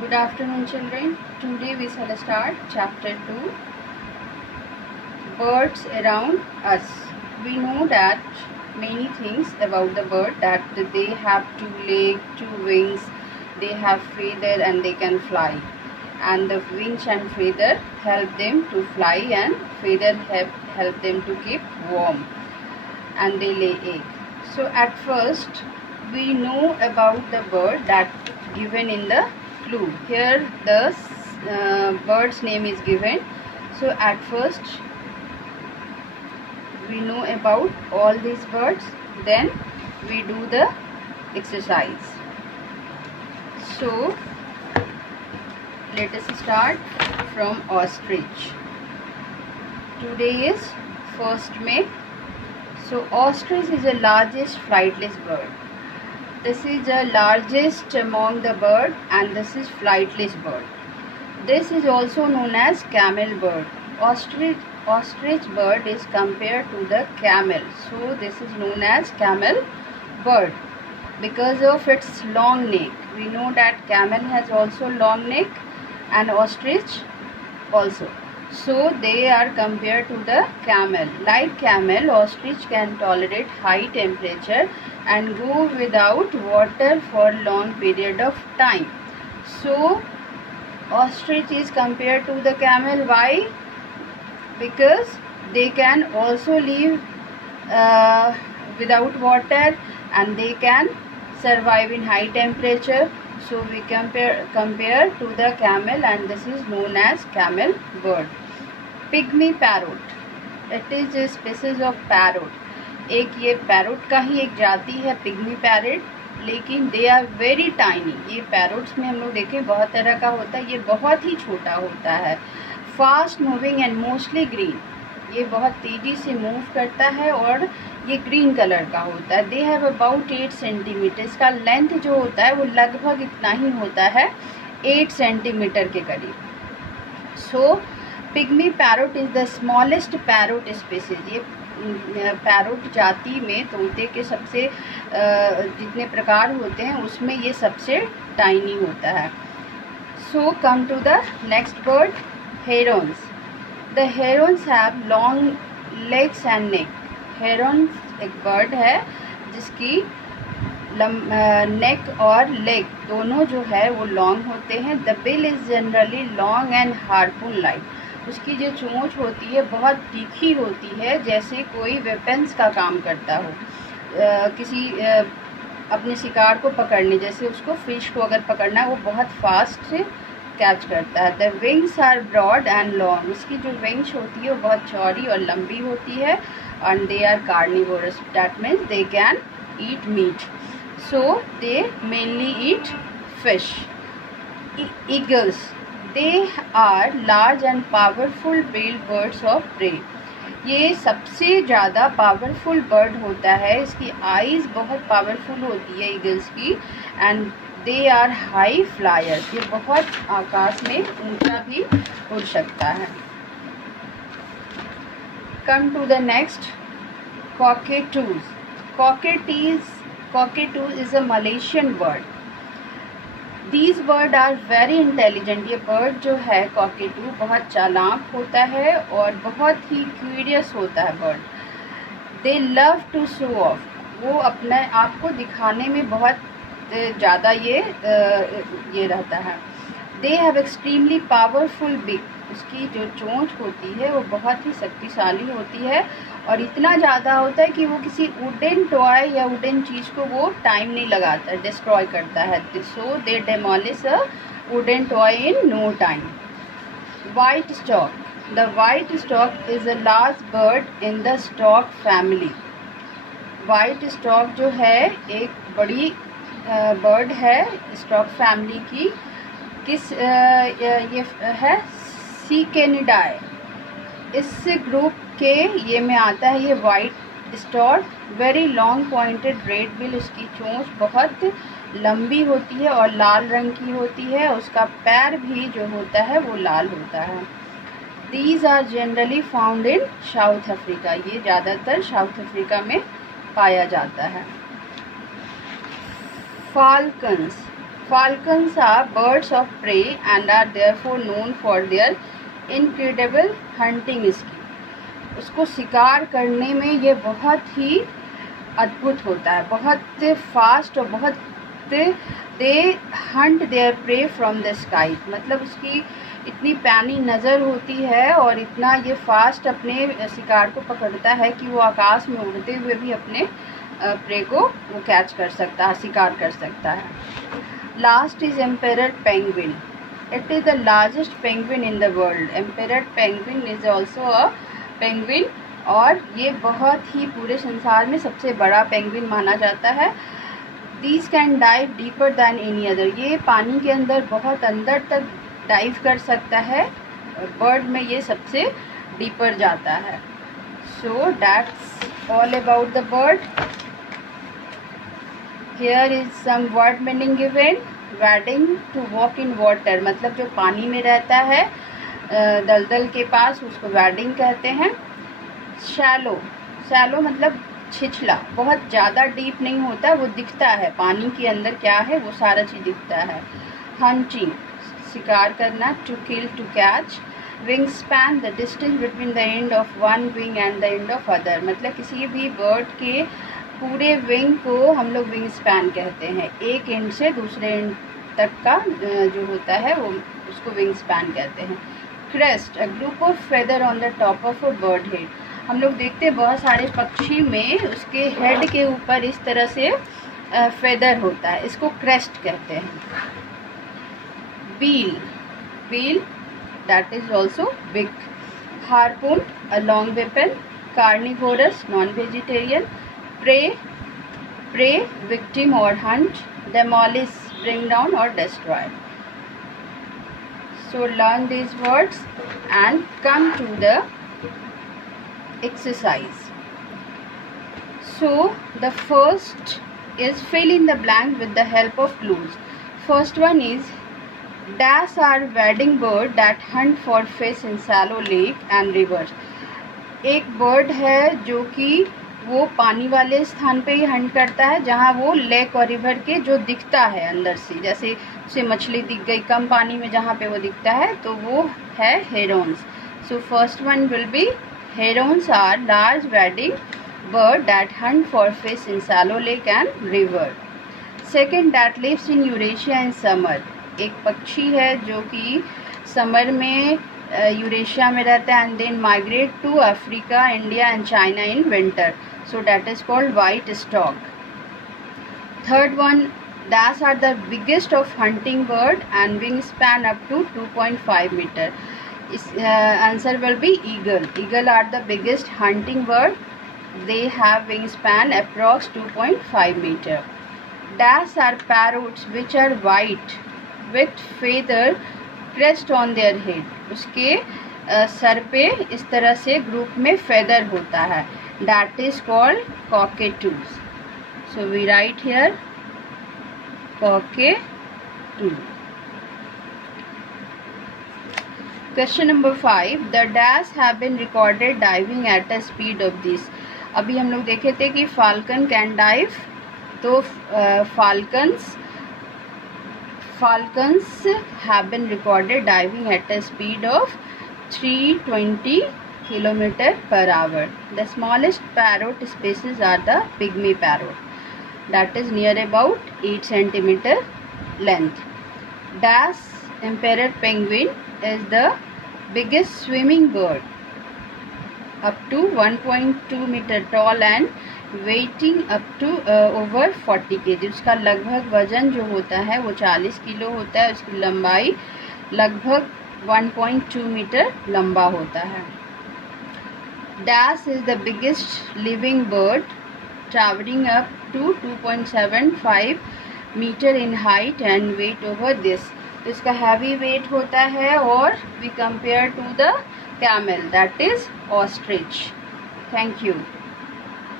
Good afternoon, children. Today we shall start chapter 2, Birds Around Us. We know that many things about the bird, that they have two legs, two wings, they have feather and they can fly. And the wings and feather help them to fly, and feather help them to keep warm, and they lay egg. So at first we know about the bird that given in the clue. Here the bird's name is given. So at first we know about all these birds, then we do the exercise. So let us start from ostrich. Today is 1st May. So ostrich is the largest flightless bird. This is the largest among the bird, and this is flightless bird. This is also known as camel bird. Ostrich bird is compared to the camel. So this is known as camel bird because of its long neck. We know that camel has also long neck and ostrich also. So they are compared to the camel. Like camel, ostrich can tolerate high temperature and go without water for long period of time. So ostrich is compared to the camel. Why? Because they can also live without water, and they can survive in high temperature. So we compare to the camel, and this is known as camel bird. Pygmy parrot. It is a species of parrot. एक ये parrot का ही एक जाति है pygmy parrot, लेकिन they are very tiny. ये parrots में हम लोग देखें बहुत तरह का होता है. ये बहुत ही छोटा होता है. Fast moving and mostly green. ये बहुत तेज़ी से मूव करता है और ये ग्रीन कलर का होता है. They have about 8 centimetre. इसका लेंथ जो होता है वो लगभग इतना ही होता है, 8 सेंटीमीटर के करीब. So pygmy parrot is the smallest parrot species. ये पैरोट जाति में तोते के सबसे जितने प्रकार होते हैं उसमें ये सबसे टाइनी होता है. So come to the next bird, herons. The herons have long legs and neck. Herons एक बर्ड है जिसकी नेक और लेग दोनों जो है वो लॉन्ग होते हैं. The bill is generally long and harpoon like. उसकी जो चोंच होती है बहुत तीखी होती है, जैसे कोई वेपन्स का काम करता हो. किसी अपने शिकार को पकड़ने, जैसे उसको फिश को अगर पकड़ना है वो बहुत फास्ट कैच करता है. The wings are broad and long. उसकी जो विंग्स होती है वो बहुत चौड़ी और लंबी होती है. And they are carnivorous. That means they can eat meat. So they mainly eat fish. Eagles. They are large and powerful bill birds of prey. ये सबसे ज़्यादा पावरफुल बर्ड होता है. इसकी आईज़ बहुत पावरफुल होती है ईगल्स की. And they are high flyers. ये बहुत आकाश में ऊंचा भी उड़ सकता है. Come to the next, cockatoos. Cockatoos is a Malaysian bird. These birds are very intelligent. ये बर्ड जो है कॉकेटू बहुत चालाक होता है और बहुत ही क्यूरियस होता है bird. They love to show off. वो अपने आप को दिखाने में बहुत ज़्यादा ये रहता है. They have extremely powerful big. उसकी जो चोंच होती है वो बहुत ही शक्तिशाली होती है और इतना ज़्यादा होता है कि वो किसी वुडन टॉय या वुडन चीज़ को वो टाइम नहीं लगाता, डिस्ट्रॉय करता है. So they demolish a wooden toy in no time. White stork. The white stork is a large bird in the stork family. White stork जो है एक बड़ी बर्ड है स्टॉक फैमिली की. किस ये है सिकेनिडाई. इस ग्रुप के ये में आता है ये white stock. Very long pointed red bill. उसकी चोंच बहुत लंबी होती है और लाल रंग की होती है. उसका पैर भी जो होता है वो लाल होता है. These are generally found in South Africa. ये ज़्यादातर साउथ अफ्रीका में पाया जाता है. Falcons. Falcons are birds of prey and are therefore known for their incredible hunting skill. उसको शिकार करने में ये बहुत ही अद्भुत होता है, बहुत फास्ट और बहुत दे Hunt there pray from the sky, मतलब उसकी इतनी पैनी नज़र होती है और इतना ये फास्ट अपने शिकार को पकड़ता है कि वो आकाश में उड़ते हुए भी अपने प्रे को वो कैच कर सकता है, शिकार कर सकता है. Last is emperor penguin. It is the largest penguin in the world. Emperor penguin is also a penguin, और ये बहुत ही पूरे संसार में सबसे बड़ा पेंगुइन माना जाता है. These can dive deeper than any other. ये पानी के अंदर बहुत अंदर तक डाइव कर सकता है. बर्ड में ये सबसे डीपर जाता है. So that's all about the bird. Here is some word meaning given. Wading, to walk in water, मतलब जो पानी में रहता है दलदल के पास, उसको वैडिंग कहते हैं. शैलो, शैलो मतलब छिछला, बहुत ज़्यादा डीप नहीं होता, वो दिखता है पानी के अंदर क्या है वो सारा चीज़ दिखता है. हंटिंग, शिकार करना. To kill, to catch. Wing span, the distance between the end of one wing and the end of other, मतलब किसी भी बर्ड के पूरे विंग को हम लोग विंग स्पैन कहते हैं. एक एंड से दूसरे एंड तक का जो होता है वो उसको विंग स्पैन कहते हैं. Crest, a group of feather on the top of a bird head. हम लोग देखते हैं बहुत सारे पक्षी में उसके हेड के ऊपर इस तरह से फेदर होता है, इसको क्रेस्ट कहते हैं. बील, बील that is also big. Harpoon, a long weapon. Carnivorous, non-vegetarian. Prey, prey, victim or hunt. Demolish, bring down or destroy. So learn these words and come to the exercise. So the first is fill in the blank with the help of clues. First one is dash are wading bird that hunt for fish in shallow lake and rivers. एक bird है जो कि वो पानी वाले स्थान पे ही Hunt करता है, जहाँ वो लेक और रिवर के जो दिखता है अंदर से, जैसे उसे मछली दिख गई कम पानी में जहाँ पे वो दिखता है, तो वो है herons. So first one will be herons are large wading bird that hunt for fish in shallow lake and river. Second, that lives in Eurasia in summer. एक पक्षी है जो कि समर में यूरेशिया में रहता है and then migrate to Africa, India and China in winter. So that is called white stork. Third one, dash are the biggest of hunting bird and wing span up to 2.5 metre. इस answer will be eagle. Eagle are the biggest hunting bird. They have wing span approx 2.5 metre. Dash are parrots which are white with feather crest on their head. उसके sir पे इस तरह से group में feather होता है. That is called cockatoos. So we write here cockatoo. Question number 5. The dash have been recorded diving at a speed of this. अभी हम लोग देखे थे कि falcon can dive, तो falcons have been recorded diving at a speed of 320 km/h. The smallest parrot species are the pygmy parrot, that is near about 8 cm length. Dash emperor penguin is the biggest swimming bird, up to 1.2 meter tall and weighing up to over 40 kg. उसका लगभग वजन जो होता है वो 40 kilo होता है. उसकी लंबाई लगभग 1.2 मीटर लंबा होता है. Dash is the biggest living bird, travelling up to 2.75 metre in height and weight over this. तो इसका हैवी वेट होता है और we compare to the camel, that is ostrich. Thank you.